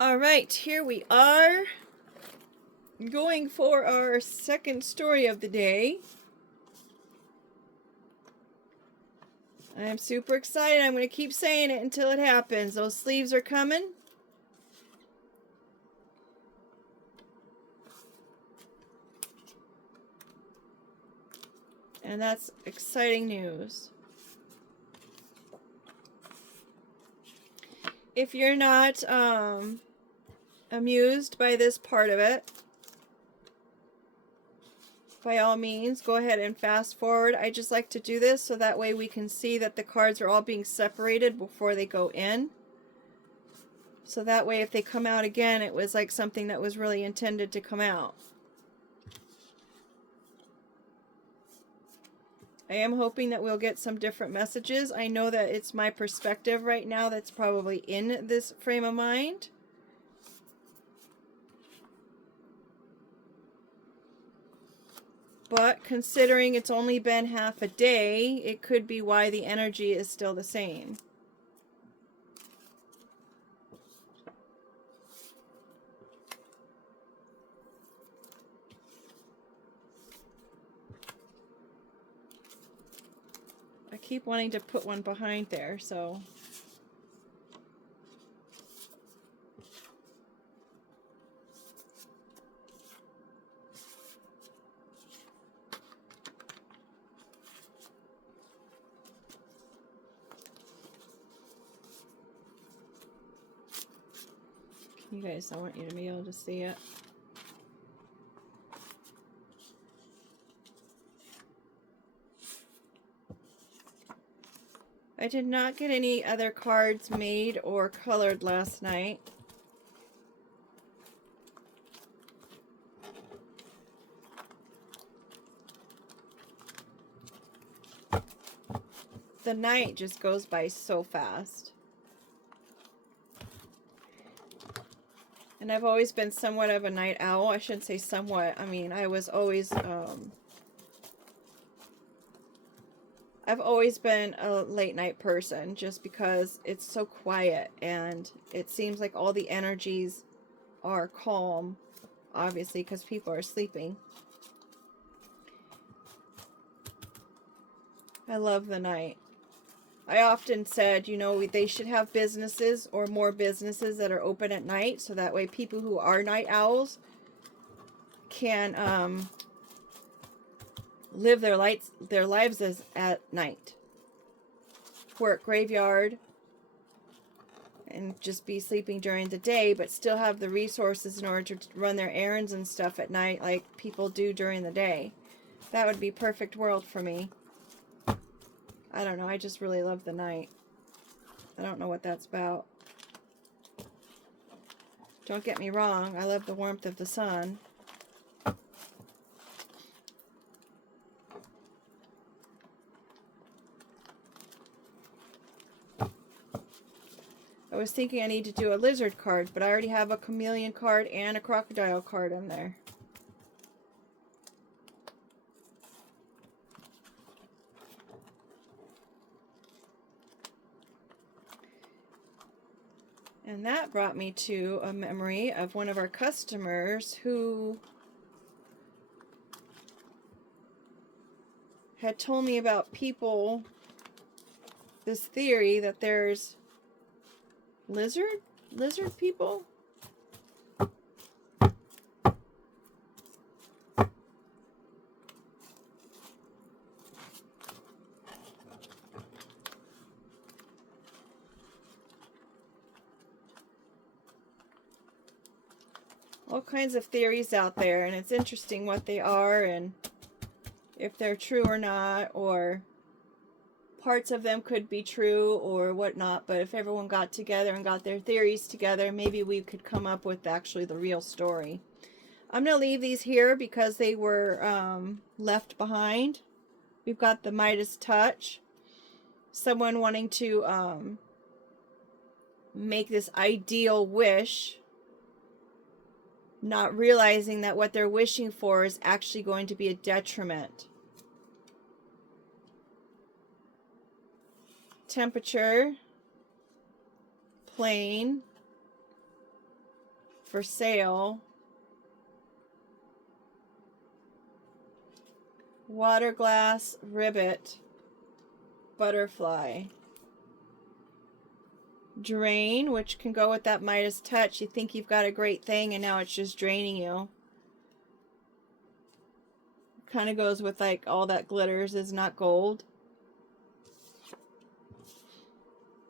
All right, here we are going for our second story of the day. I'm super excited. I'm going to keep saying it until it happens. Those sleeves are coming. And that's exciting news. If you're not amused by this part of it, by all means, go ahead and fast forward. I just like to do this so that way we can see that the cards are all being separated before they go in. So that way if they come out again, it was like something that was really intended to come out. I am hoping that we'll get some different messages. I know that it's my perspective right now that's probably in this frame of mind. But considering it's only been half a day, it could be why the energy is still the same. I keep wanting to put one behind there, so... You guys, I want you to be able to see it. I did not get any other cards made or colored last night. The night just goes by so fast. And I've always been somewhat of a night owl. I shouldn't say somewhat. I mean, I was always, I've always been a late night person just because it's so quiet and it seems like all the energies are calm, obviously, because people are sleeping. I love the night. I often said, you know, they should have businesses or more businesses that are open at night so that way people who are night owls can live their lives as at night. Work graveyard and just be sleeping during the day, but still have the resources in order to run their errands and stuff at night like people do during the day. That would be perfect world for me. I don't know, I just really love the night. I don't know what that's about. Don't get me wrong, I love the warmth of the sun. I was thinking I need to do a lizard card, but I already have a chameleon card and a crocodile card in there. And that brought me to a memory of one of our customers who had told me about people, this theory that there's lizard people. All kinds of theories out there, and it's interesting what they are and if they're true or not, or parts of them could be true or whatnot. But if everyone got together and got their theories together, maybe we could come up with actually the real story. I'm going to leave these here because they were left behind. We've got the Midas Touch. Someone wanting to make this ideal wish, not realizing that what they're wishing for is actually going to be a detriment. Temperature, plain, for sale. Water glass ribbit butterfly. Drain, which can go with that Midas touch. You think you've got a great thing and now it's just draining you. Kind of goes with like all that glitters is not gold.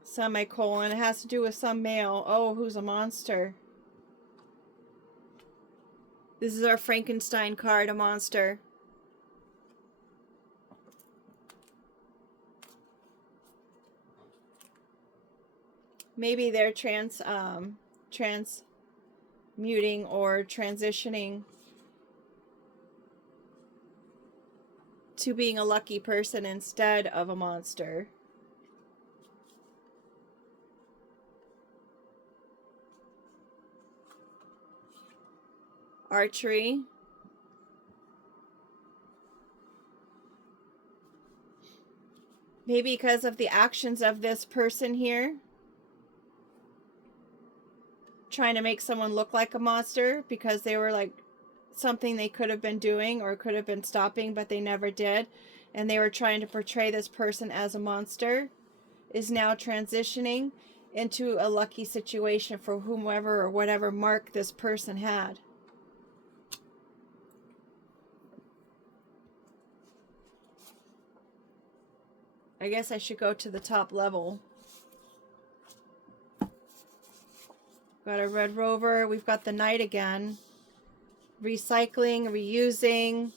Semicolon. It has to do with some male. Oh, who's a monster. This is our Frankenstein card, a monster. Maybe they're transmuting or transitioning to being a lucky person instead of a monster. Archery. Maybe because of the actions of this person here. Trying to make someone look like a monster because they were like something they could have been doing or could have been stopping, but they never did. And they were trying to portray this person as a monster, is now transitioning into a lucky situation for whomever or whatever mark this person had. I guess I should go to the top level. Got a Red Rover. We've got the Knight again. Recycling, reusing.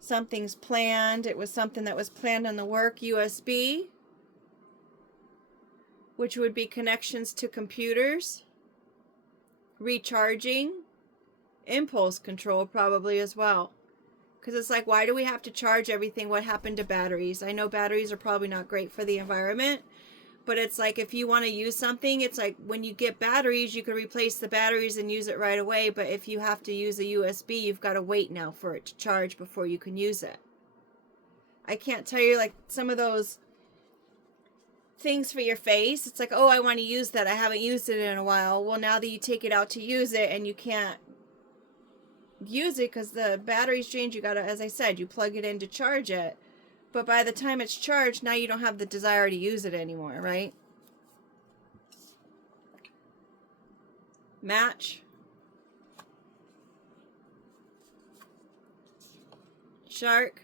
Something's planned. It was something that was planned in the work. USB, which would be connections to computers. Recharging. Impulse control probably as well. Because it's like, why do we have to charge everything? What happened to batteries? I know batteries are probably not great for the environment. But it's like if you want to use something, it's like when you get batteries, you can replace the batteries and use it right away. But if you have to use a USB, you've got to wait now for it to charge before you can use it. I can't tell you, like some of those things for your face. It's like, oh, I want to use that. I haven't used it in a while. Well, now that you take it out to use it and you can't use it because the battery's changed, you got to, as I said, you plug it in to charge it. But by the time it's charged, now you don't have the desire to use it anymore, right? Match. Shark.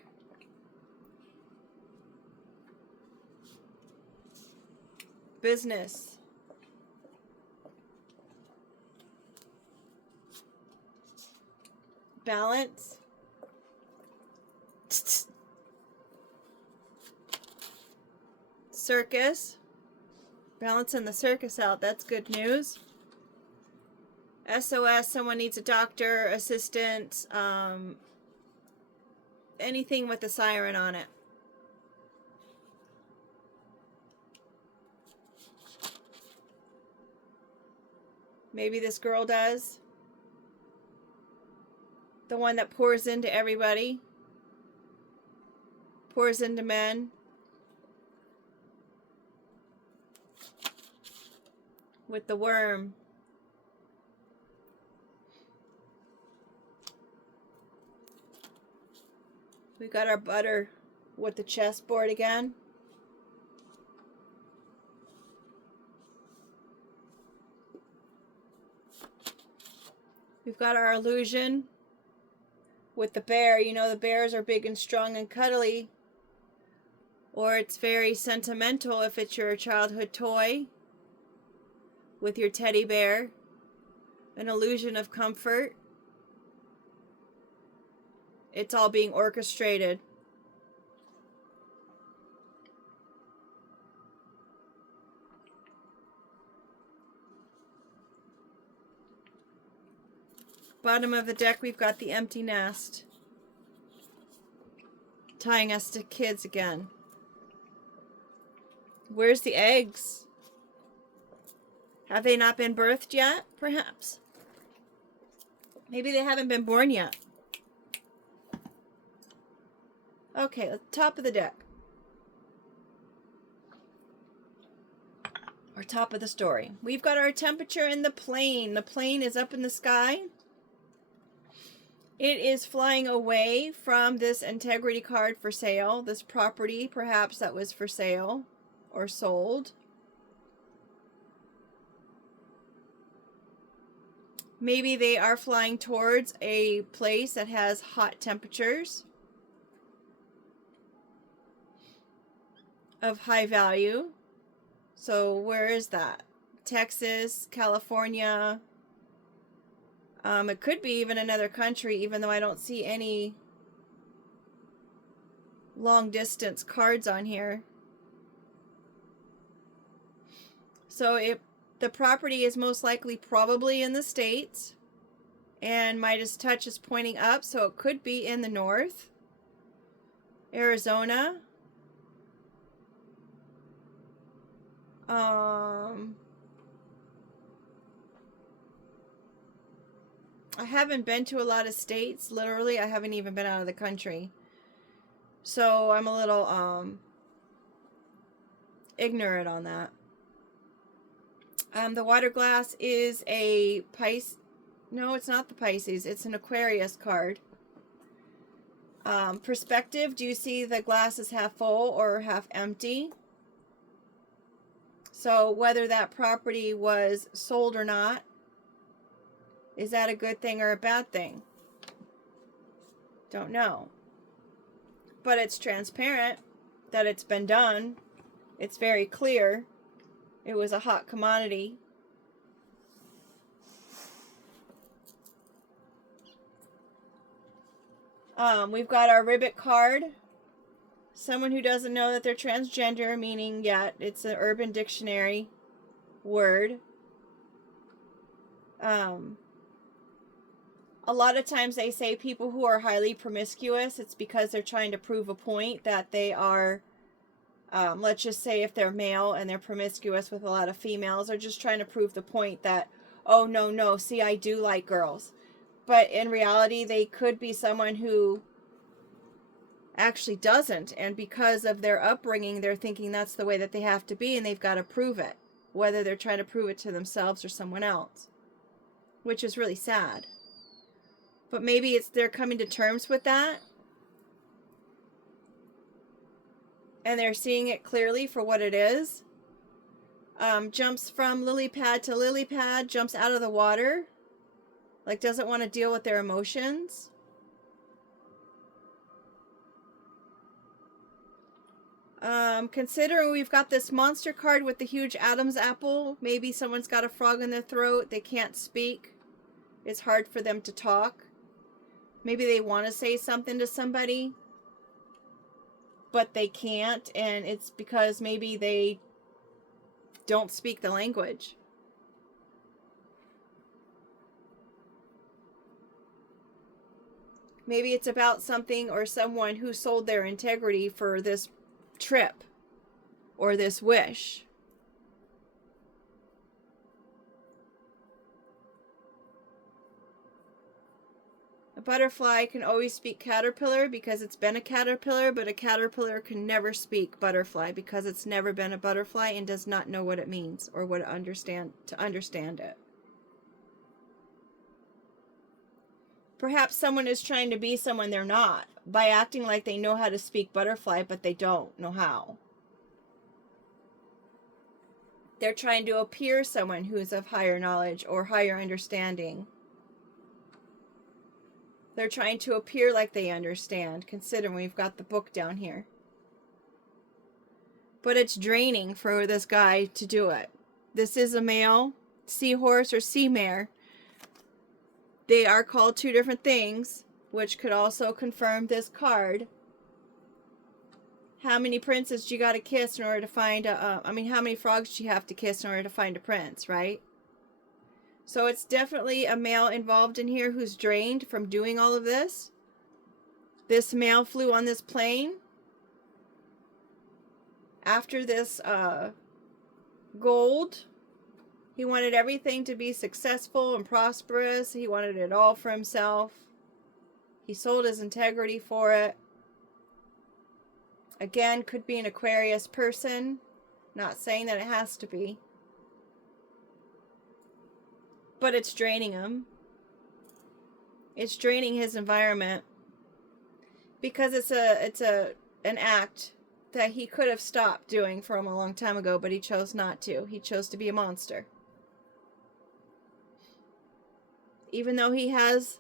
Business. Balance. Circus. Balancing the circus out. That's good news. SOS. Someone needs a doctor, assistant, anything with a siren on it. Maybe this girl does. The one that pours into everybody. Pours into men. With the worm. We got our butter with the chessboard again. We've got our illusion with the bear. You know, the bears are big and strong and cuddly. Or it's very sentimental if it's your childhood toy. With your teddy bear. An illusion of comfort. It's all being orchestrated. Bottom of the deck, we've got the empty nest. Tying us to kids again. Where's the eggs? Have they not been birthed yet, perhaps? Maybe they haven't been born yet. Okay, top of the deck. Or top of the story. We've got our temperature in the plane. The plane is up in the sky. It is flying away from this integrity card for sale. This property, perhaps, that was for sale or sold. Maybe they are flying towards a place that has hot temperatures of high value. So where is that? Texas, California. It could be even another country, even though I don't see any long distance cards on here. So the property is most likely probably in the States, and Midas Touch is pointing up, so it could be in the north. Arizona. I haven't been to a lot of states. Literally, I haven't even been out of the country. So I'm a little ignorant on that. The water glass is a Pisces. No, it's not the Pisces. It's an Aquarius card. Perspective. Do you see the glass is half full or half empty? So whether that property was sold or not, is that a good thing or a bad thing? Don't know. But it's transparent that it's been done. It's very clear. It was a hot commodity. We've got our Ribbit card. Someone who doesn't know that they're transgender, meaning yet. It's an Urban Dictionary word. A lot of times they say people who are highly promiscuous, it's because they're trying to prove a point that they are, let's just say if they're male and they're promiscuous with a lot of females, they're just trying to prove the point that, oh, no, see, I do like girls. But in reality, they could be someone who actually doesn't. And because of their upbringing, they're thinking that's the way that they have to be and they've got to prove it. Whether they're trying to prove it to themselves or someone else. Which is really sad. But maybe they're coming to terms with that. And they're seeing it clearly for what it is. Jumps from lily pad to lily pad. Jumps out of the water. Like doesn't want to deal with their emotions. Considering we've got this monster card with the huge Adam's apple. Maybe someone's got a frog in their throat. They can't speak. It's hard for them to talk. Maybe they want to say something to somebody, but they can't, and it's because maybe they don't speak the language. Maybe it's about something or someone who sold their integrity for this trip or this wish. A butterfly can always speak caterpillar because it's been a caterpillar, but a caterpillar can never speak butterfly because it's never been a butterfly and does not know what it means or what to understand it. Perhaps someone is trying to be someone they're not by acting like they know how to speak butterfly, but they don't know how. They're trying to appear someone who's of higher knowledge or higher understanding. They're trying to appear like they understand, considering we've got the book down here. But it's draining for this guy to do it. This is a male seahorse or sea mare. They are called two different things, which could also confirm this card. How many princes do you got to kiss in order to find how many frogs do you have to kiss in order to find a prince, right? So it's definitely a male involved in here who's drained from doing all of this. This male flew on this plane after this gold. He wanted everything to be successful and prosperous. He wanted it all for himself. He sold his integrity for it. Again, could be an Aquarius person. Not saying that it has to be. But it's draining him. It's draining his environment. Because it's an act that he could have stopped doing from a long time ago, but he chose not to. He chose to be a monster. Even though he's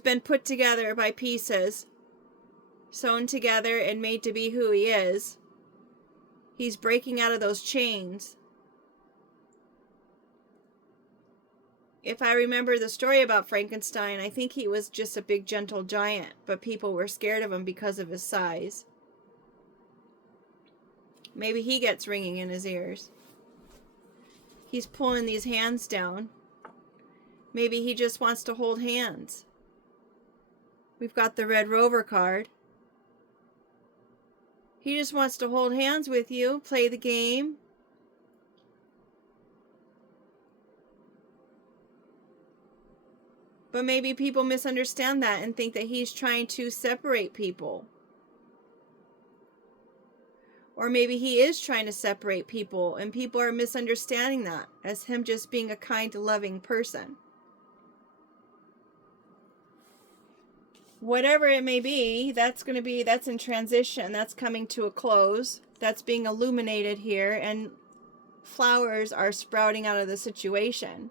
been put together by pieces, sewn together and made to be who he is, he's breaking out of those chains. If I remember the story about Frankenstein, I think he was just a big gentle giant, but people were scared of him because of his size. Maybe he gets ringing in his ears. He's pulling these hands down. Maybe he just wants to hold hands. We've got the Red Rover card. He just wants to hold hands with you, play the game. But maybe people misunderstand that and think that he's trying to separate people. Or maybe he is trying to separate people and people are misunderstanding that as him just being a kind, loving person. Whatever it may be, that's in transition. That's coming to a close. That's being illuminated here, and flowers are sprouting out of the situation.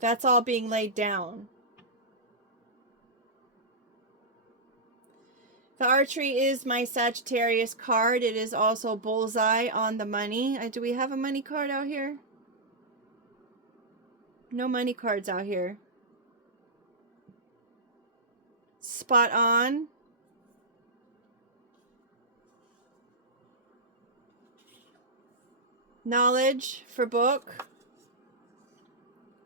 That's all being laid down. The archery is my Sagittarius card. It is also bullseye on the money. Do we have a money card out here? No money cards out here. Spot on. Knowledge for book.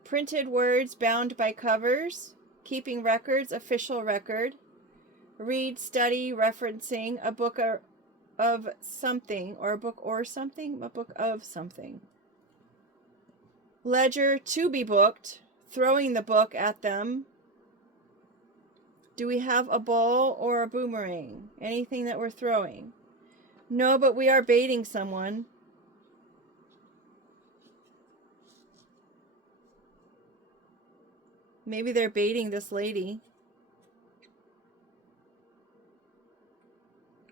Printed words bound by covers. Keeping records, official record. Read, study, referencing a book of something, or a book or something, a book of something. Ledger to be booked. Throwing the book at them. Do we have a ball or a boomerang? Anything that we're throwing? No, but we are baiting someone. Maybe they're baiting this lady.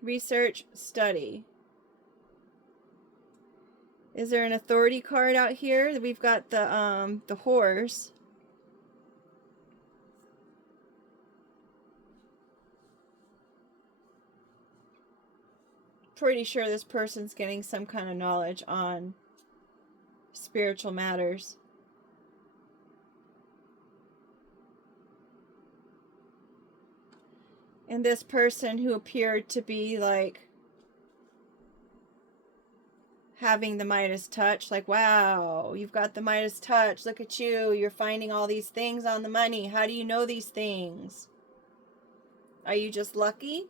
Research, study. Is there an authority card out here? We've got the horse. Pretty sure this person's getting some kind of knowledge on spiritual matters. And this person who appeared to be like having the Midas touch, like, wow, you've got the Midas touch, look at you, you're finding all these things on the money. How do you know these things? Are you just lucky?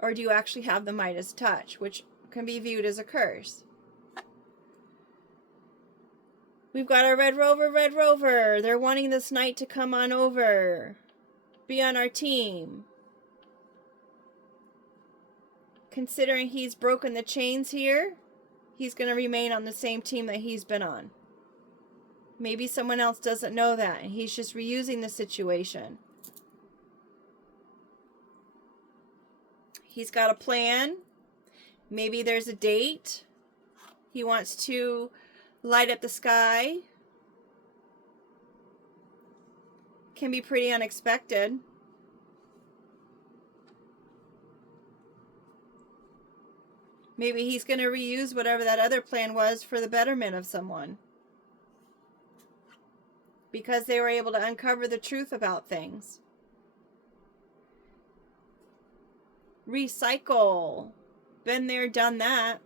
Or do you actually have the Midas touch, which can be viewed as a curse? We've got our Red Rover, Red Rover. They're wanting this knight to come on over. Be on our team. Considering he's broken the chains here, he's going to remain on the same team that he's been on. Maybe someone else doesn't know that, and he's just reusing the situation. He's got a plan. Maybe there's a date. He wants to light up the sky. Can be pretty unexpected. Maybe he's going to reuse whatever that other plan was for the betterment of someone. Because they were able to uncover the truth about things. Recycle. Been there, done that.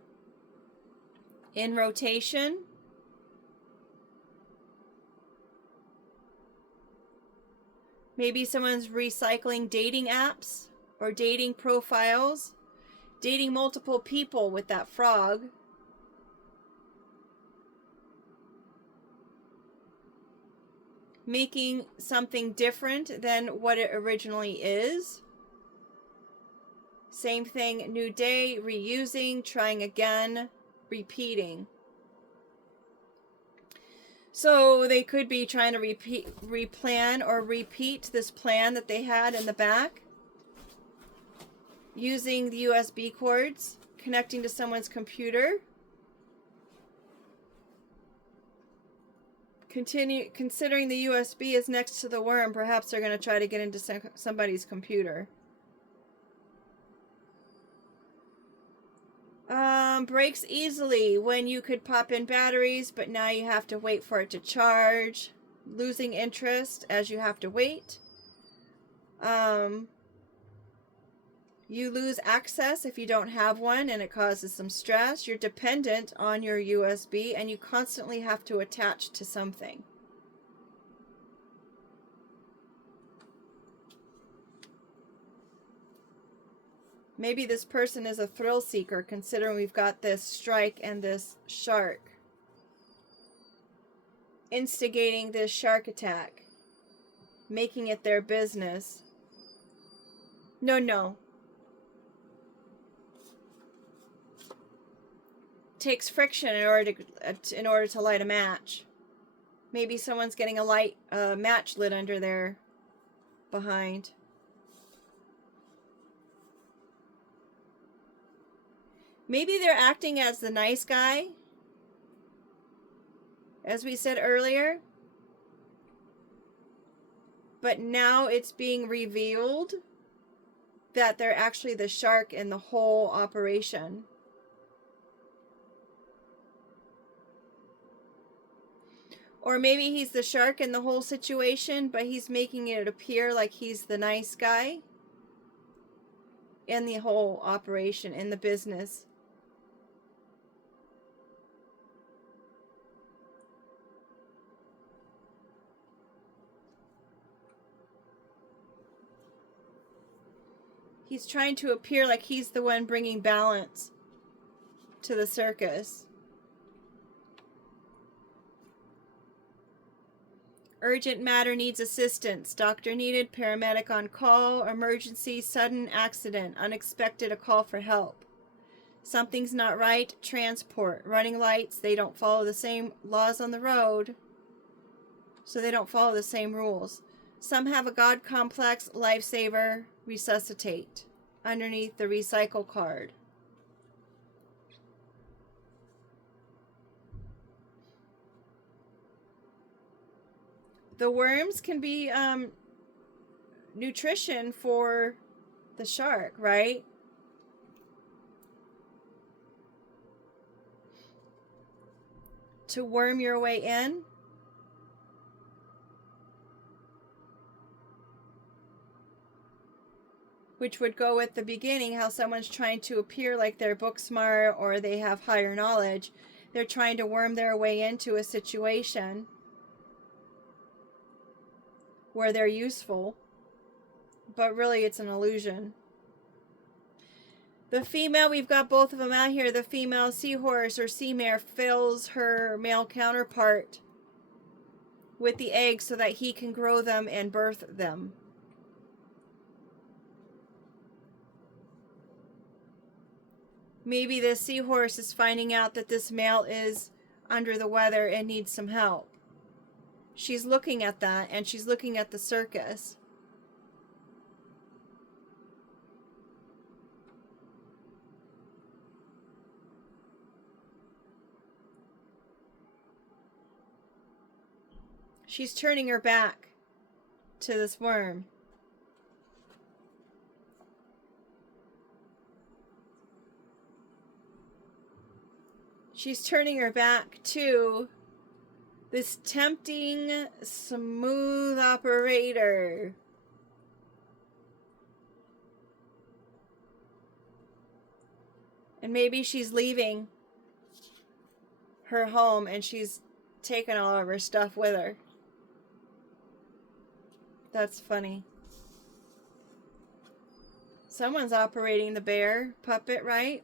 In rotation. Maybe someone's recycling dating apps or dating profiles. Dating multiple people with that frog. Making something different than what it originally is. Same thing, new day, reusing, trying again, repeating. So they could be trying to replan or repeat this plan that they had in the back, using the USB cords, connecting to someone's computer. Considering the USB is next to the worm, perhaps they're going to try to get into somebody's computer. Breaks easily when you could pop in batteries, but now you have to wait for it to charge. Losing interest as you have to wait. You lose access if you don't have one, and it causes some stress. You're dependent on your USB, and you constantly have to attach to something. Maybe this person is a thrill seeker, considering we've got this strike and this shark. Instigating this shark attack. Making it their business. No. Takes friction in order to light a match. Maybe someone's getting a match lit under their behind. Maybe they're acting as the nice guy, as we said earlier. But now it's being revealed that they're actually the shark in the whole operation. Or maybe he's the shark in the whole situation, but he's making it appear like he's the nice guy in the whole operation, in the business. He's trying to appear like he's the one bringing balance to the circus. Urgent matter needs assistance. Doctor needed, paramedic on call, emergency, sudden accident, unexpected, a call for help. Something's not right, transport, running lights, they don't follow the same laws on the road, so they don't follow the same rules. Some have a God complex, lifesaver, resuscitate, underneath the recycle card. The worms can be nutrition for the shark, right? To worm your way in. Which would go with the beginning, how someone's trying to appear like they're book smart or they have higher knowledge. They're trying to worm their way into a situation where they're useful, but really it's an illusion. The female, we've got both of them out here. The female seahorse or sea mare fills her male counterpart with the eggs so that he can grow them and birth them. Maybe the seahorse is finding out that this male is under the weather and needs some help. She's looking at that, and she's looking at the circus. She's turning her back to this worm. She's turning her back to this tempting, smooth operator. And maybe she's leaving her home and she's taken all of her stuff with her. That's funny. Someone's operating the bear puppet, right?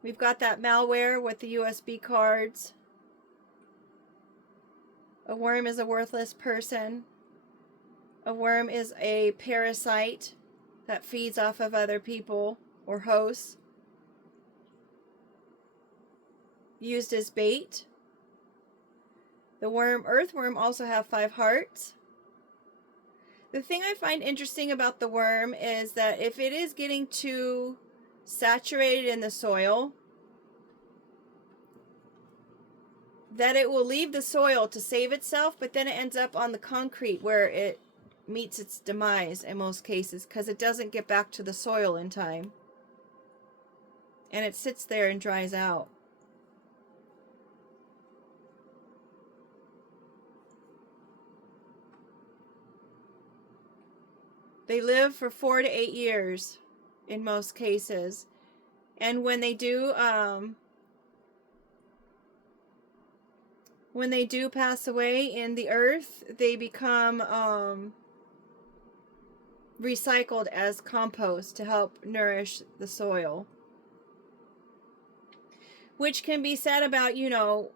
We've got that malware with the USB cards. A worm is a worthless person. A worm is a parasite that feeds off of other people or hosts. used as bait. The earthworm also have 5 hearts. The thing I find interesting about the worm is that if it is getting too saturated in the soil, that it will leave the soil to save itself, but then it ends up on the concrete where it meets its demise in most cases because it doesn't get back to the soil in time. And it sits there and dries out. They live for 4 to 8 years in most cases. And when they do pass away in the earth, they become recycled as compost to help nourish the soil. Which can be said about, you know,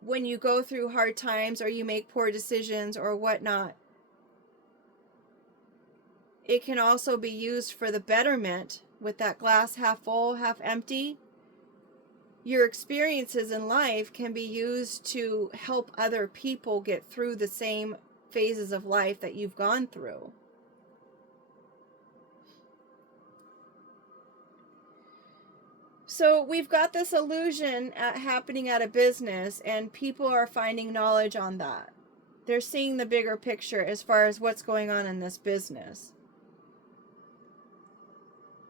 when you go through hard times or you make poor decisions or whatnot. It can also be used for the betterment, with that glass half full, half empty. Your experiences in life can be used to help other people get through the same phases of life that you've gone through. So we've got this illusion happening at a business, and people are finding knowledge on that. They're seeing the bigger picture as far as what's going on in this business.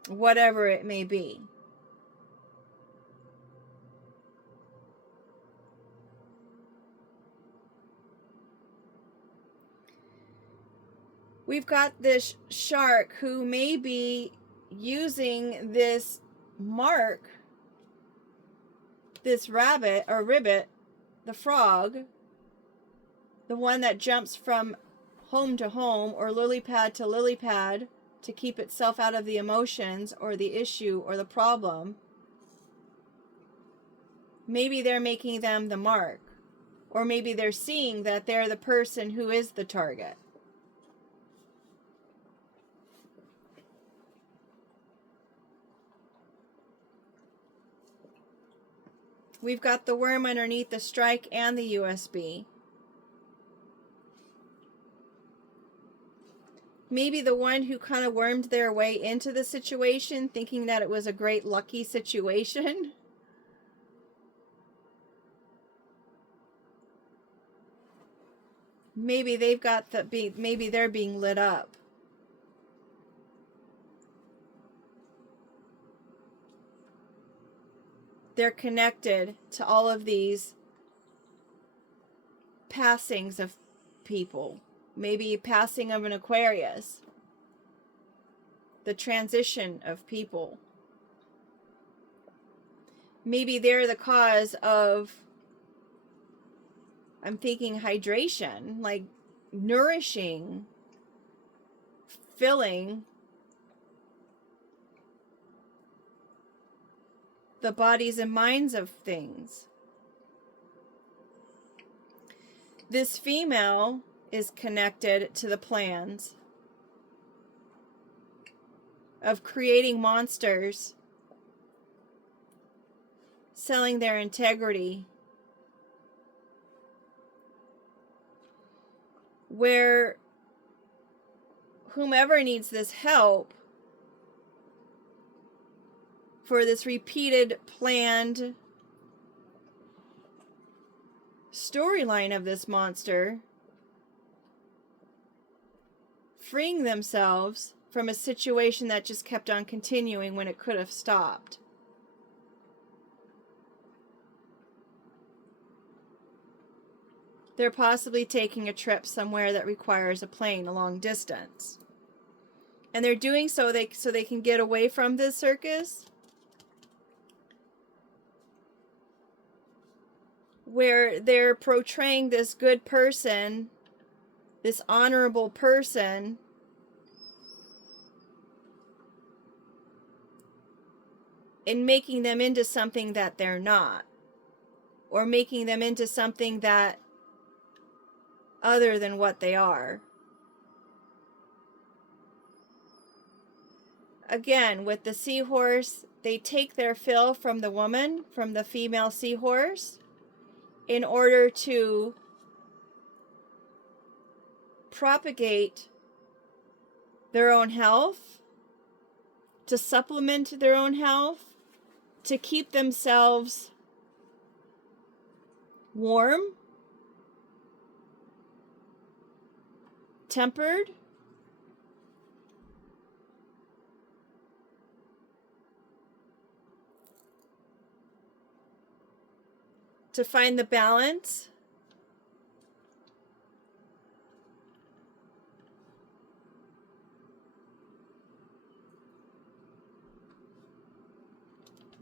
Whatever it may be. We've got this shark who may be using this mark, this rabbit or ribbit, the frog, the one that jumps from home to home or lily pad to lily pad to keep itself out of the emotions or the issue or the problem. Maybe they're making them the mark, or maybe they're seeing that they're the person who is the target. We've got the worm underneath the strike and the USB. Maybe the one who kind of wormed their way into the situation, thinking that it was a great lucky situation. Maybe they've got maybe they're being lit up. They're connected to all of these passings of people. Maybe passing of an Aquarius. The transition of people. Maybe they're the cause of, I'm thinking hydration, like nourishing, filling the bodies and minds of things. This female is connected to the plans of creating monsters, selling their integrity, where whomever needs this help for this repeated planned storyline of this monster freeing themselves from a situation that just kept on continuing when it could have stopped. They're possibly taking a trip somewhere that requires a plane a long distance. And they're doing so they can get away from this circus, where they're portraying this good person, this honorable person, and making them into something that they're not, or making them into something that other than what they are. again, with the seahorse, they take their fill from the woman, from the female seahorse, in order to propagate their own health, to supplement their own health, to keep themselves warm, tempered, to find the balance.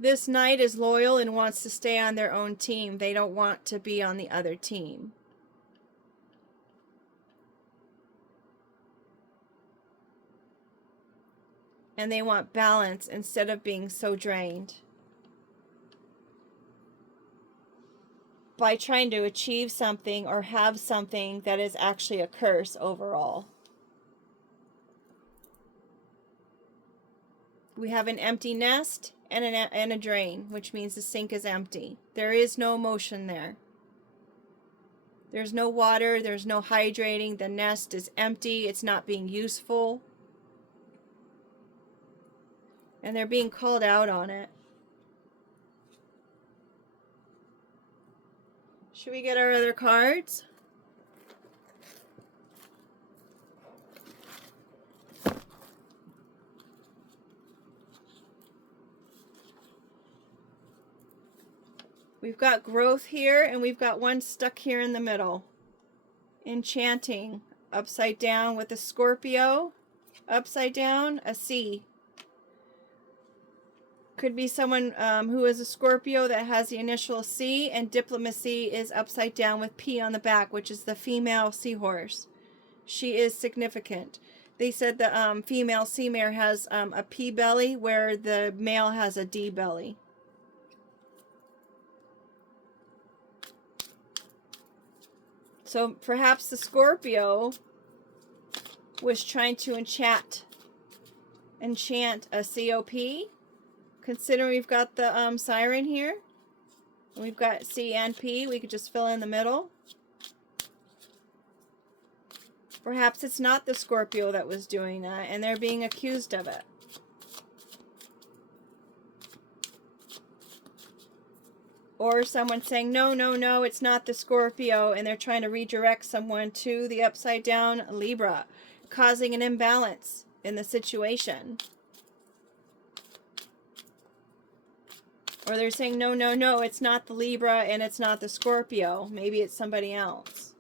This knight is loyal and wants to stay on their own team. They don't want to be on the other team. And they want balance instead of being so drained by trying to achieve something or have something that is actually a curse overall. We have an empty nest and a drain, which means the sink is empty. There is no motion there. There's no water, there's no hydrating. The nest is empty, it's not being useful. And they're being called out on it. Should we get our other cards? We've got growth here, and we've got one stuck here in the middle. Enchanting, upside down with a Scorpio, upside down, a C. Could be someone who is a Scorpio that has the initial C, and diplomacy is upside down with P on the back, which is the female seahorse. She is significant. They said the female sea mare has a P belly, where the male has a D belly. So perhaps the Scorpio was trying to enchant a COP. Considering we've got the siren here, and we've got C and P, we could just fill in the middle. Perhaps it's not the Scorpio that was doing that, and they're being accused of it. Or someone saying, no, no, no, it's not the Scorpio, and they're trying to redirect someone to the upside down Libra, causing an imbalance in the situation. Or they're saying, no, no, no, it's not the Libra and it's not the Scorpio. Maybe it's somebody else.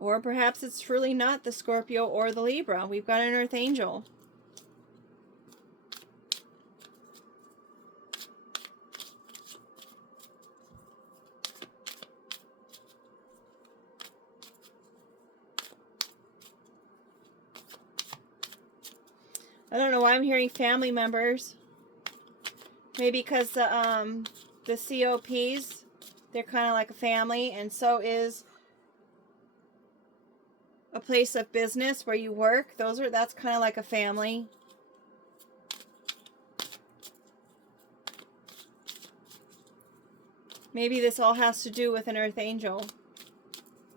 Or perhaps it's truly not the Scorpio or the Libra. We've got an Earth Angel. I don't know why I'm hearing family members. Maybe because the COPs, they're kind of like a family, and so is a place of business where you work. That's kind of like a family. Maybe this all has to do with an Earth Angel,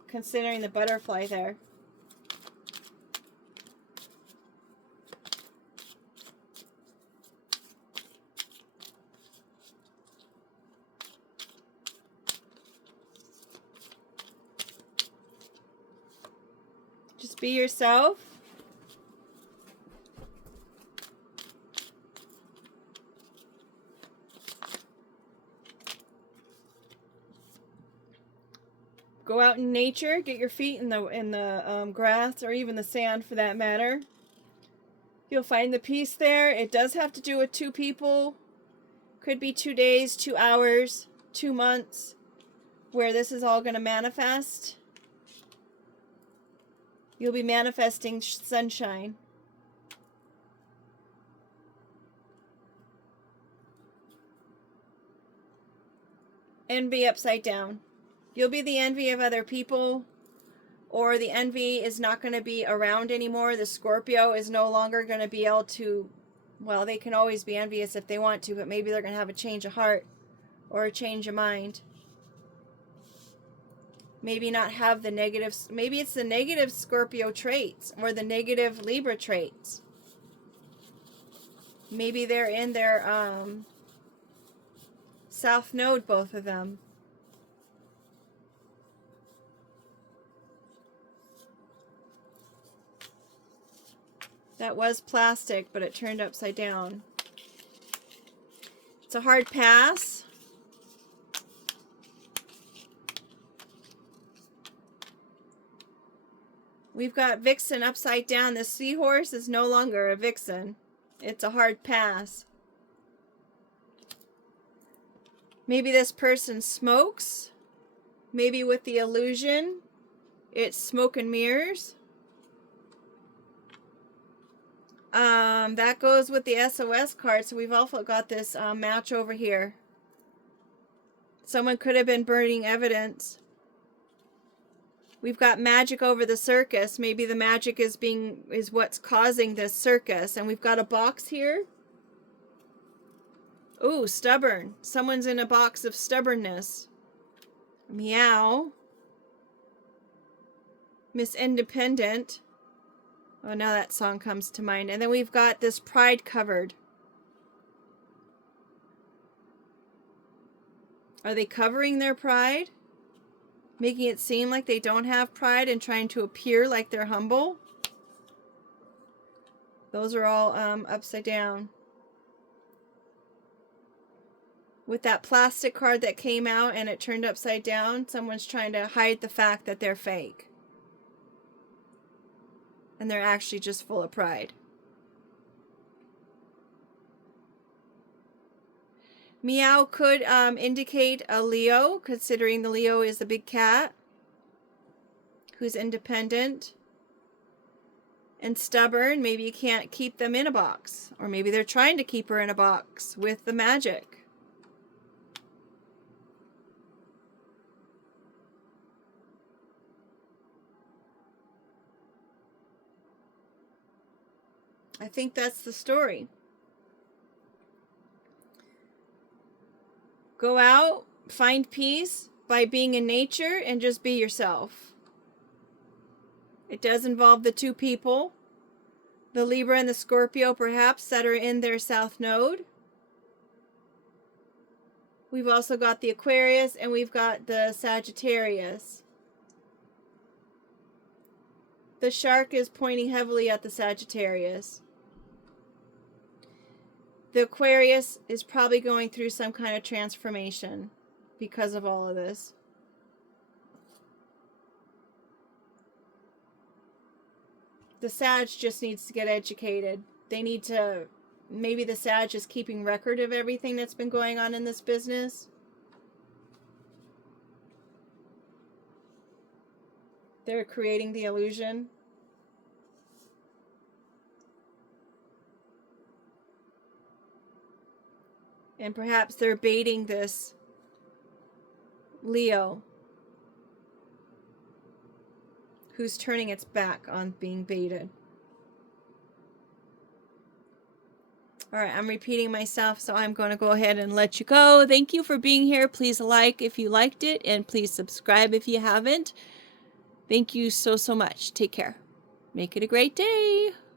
considering the butterfly there. Just be yourself. Go out in nature, get your feet in the grass or even the sand for that matter. You'll find the peace there. It does have to do with two people. Could be 2 days, 2 hours, 2 months, where this is all going to manifest. You'll be manifesting sunshine. Envy upside down. You'll be the envy of other people, or the envy is not going to be around anymore. The Scorpio is no longer going to be able to, well, they can always be envious if they want to, but maybe they're going to have a change of heart or a change of mind. Maybe not have the negative, maybe it's the negative Scorpio traits or the negative Libra traits. Maybe they're in their South Node, both of them. That was plastic, but it turned upside down. It's a hard pass. We've got Vixen upside down. The seahorse is no longer a vixen. It's a hard pass. Maybe this person smokes. Maybe with the illusion, it's smoke and mirrors. That goes with the SOS card. So we've also got this match over here. Someone could have been burning evidence. We've got magic over the circus. Maybe the magic is what's causing this circus. And we've got a box here. Ooh, stubborn. Someone's in a box of stubbornness. Meow. Miss Independent. Oh, now that song comes to mind. And then we've got this pride covered. Are they covering their pride? Making it seem like they don't have pride and trying to appear like they're humble? Those are all upside down. With that plastic card that came out and it turned upside down, someone's trying to hide the fact that they're fake. And they're actually just full of pride. Meow could indicate a Leo, considering the Leo is the big cat who's independent and stubborn. Maybe you can't keep them in a box, or maybe they're trying to keep her in a box with the magic. I think that's the story. Go out, find peace by being in nature, and just be yourself. It does involve the two people, the Libra and the Scorpio perhaps, that are in their South Node. We've also got the Aquarius and we've got the Sagittarius. The shark is pointing heavily at the Sagittarius. The Aquarius is probably going through some kind of transformation because of all of this. The Sag just needs to get educated. They need to, maybe the Sag is keeping record of everything that's been going on in this business. They're creating the illusion. And perhaps they're baiting this Leo, who's turning its back on being baited. All right, I'm repeating myself, so I'm going to go ahead and let you go. Thank you for being here. Please like if you liked it, and please subscribe if you haven't. Thank you so, so much. Take care. Make it a great day.